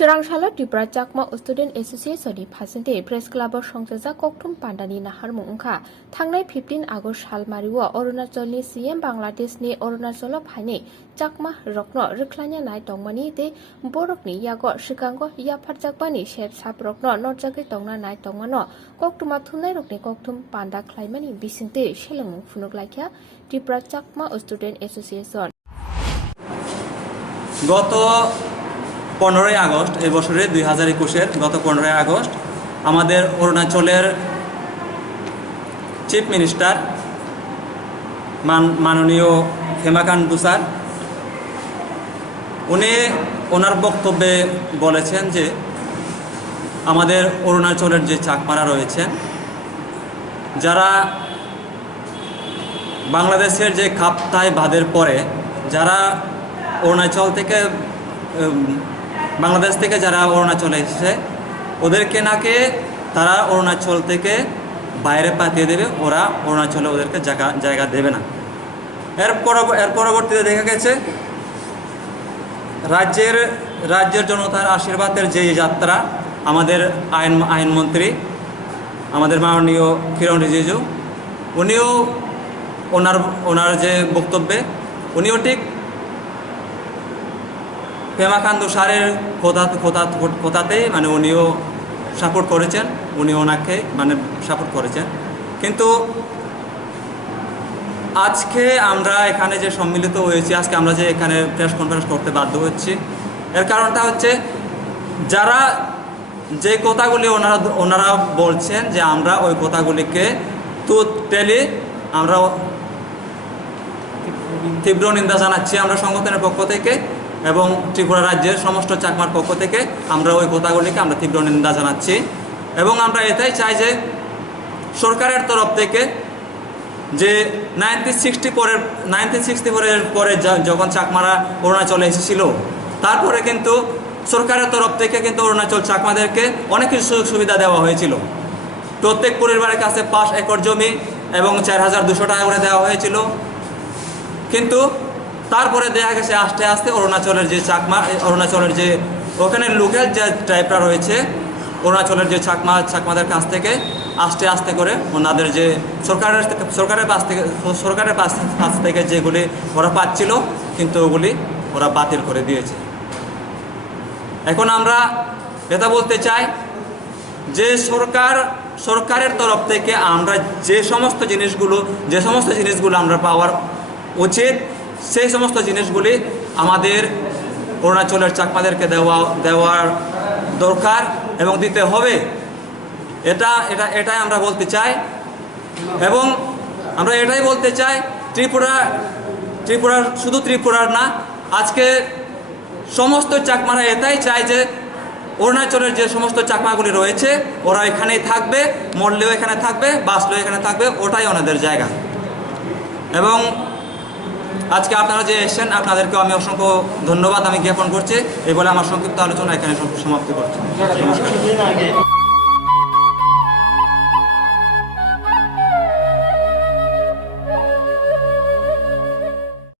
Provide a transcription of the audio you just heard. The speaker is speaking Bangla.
Chirangshalo Tripura Chakma Student Associayion ni Phasinte Press Club Songjaja Kokthum Panda ni naharmung ungkha thangnai 15 August salmariwo Arunachal ni CM Bangladesh ni Arunachal phaini Chakma rokno rikhlanya nai tongmani te borok ni yago sikango yapharjakbani sep sap rokno norjagoi tongna nai tongmano Kokthuma thunai rokni Kokthum Panda khlaimani bisingte selengmung phunuklaikha Tripura Chakma Student Association গত 15 আগস্ট এই বছরের 2021 গত 15 আগস্ট আমাদের অরুণাচলের চিফ মিনিস্টার মাননীয় পেমা খান্ডু স্যার উনি ওনার বক্তব্যে বলেছেন যে আমাদের অরুণাচলের যে চাকমারা রয়েছেন যারা বাংলাদেশের যে কাপ্তাই বাঁধের পরে যারা অরুণাচল থেকে বাংলাদেশ থেকে যারা অরুণাচলে এসেছে ওদেরকে নাকি তারা অরুণাচল থেকে বাইরে পাঠিয়ে দেবে ওরা অরুণাচলে ওদেরকে জায়গা দেবে না এর পরবর্তীতে দেখা গেছে রাজ্যের জনতার আশীর্বাদের যে যাত্রা আমাদের আইনমন্ত্রী আমাদের মাননীয় কিরণ রিজিজু উনিও ওনার যে বক্তব্যে উনিও ঠিক পেমা খান্ডু স্যারের কথাতেই মানে উনিও সাপোর্ট করেছেন উনি ওনাকে মানে সাপোর্ট করেছেন কিন্তু আজকে আমরা এখানে যে সম্মিলিত হয়েছি আজকে আমরা যে এখানে প্রেস কনফারেন্স করতে বাধ্য হচ্ছি এর কারণটা হচ্ছে যারা যে কথাগুলি ওনারা বলছেন যে আমরা ওই কথাগুলিকে টোটালি আমরা তীব্র নিন্দা জানাচ্ছি আমরা সংগঠনের পক্ষ থেকে এবং ত্রিপুরা রাজ্যের সমস্ত চাকমার পক্ষ থেকে আমরা ওই কথাগুলিকে আমরা তীব্র নিন্দা জানাচ্ছি এবং আমরা এটাই চাই যে সরকারের তরফ থেকে যে 1964 পরে যখন চাকমারা অরুণাচলে এসেছিল তারপরে কিন্তু সরকারের তরফ থেকে কিন্তু অরুণাচল চাকমাদেরকে অনেক কিছু সুযোগ সুবিধা দেওয়া হয়েছিল প্রত্যেক পরিবারের কাছে 5 একর জমি এবং 4200 টাকা করে দেওয়া হয়েছিল কিন্তু তারপরে দেখা গেছে আস্তে আস্তে অরুণাচলের যে ওখানে লোকাল যে ট্রাইবরা রয়েছে অরুণাচলের যে চাকমাদের কাছ থেকে আস্তে আস্তে করে ওনাদের যে সরকারের কাছ থেকে যেগুলি ওরা পাচ্ছিল কিন্তু ওগুলি ওরা বাতিল করে দিয়েছে এখন আমরা এটা বলতে চাই যে সরকারের তরফ থেকে আমরা যে সমস্ত জিনিসগুলো আমরা পাওয়ার উচিত সেই সমস্ত জিনিসগুলি আমাদের অরুণাচলের দেওয়ার দরকার এবং দিতে হবে এটাই আমরা বলতে চাই এবং আমরা এটাই বলতে চাই ত্রিপুরা শুধু ত্রিপুরার না আজকে সমস্ত চাকমারা এটাই চায় যে অরুণাচলের যে সমস্ত চাকমাগুলি রয়েছে ওরা এখানেই থাকবে মরলেও এখানে থাকবে বাঁচলেও এখানে থাকবে ওটাই ওনাদের জায়গা এবং আজকে আপনারা যে এসেছেন আপনাদেরকে আমি অসংখ্য ধন্যবাদ আমি জ্ঞাপন করছি এই বলে আমার সংক্ষিপ্ত আলোচনা এখানে সমাপ্তি করছি নমস্কার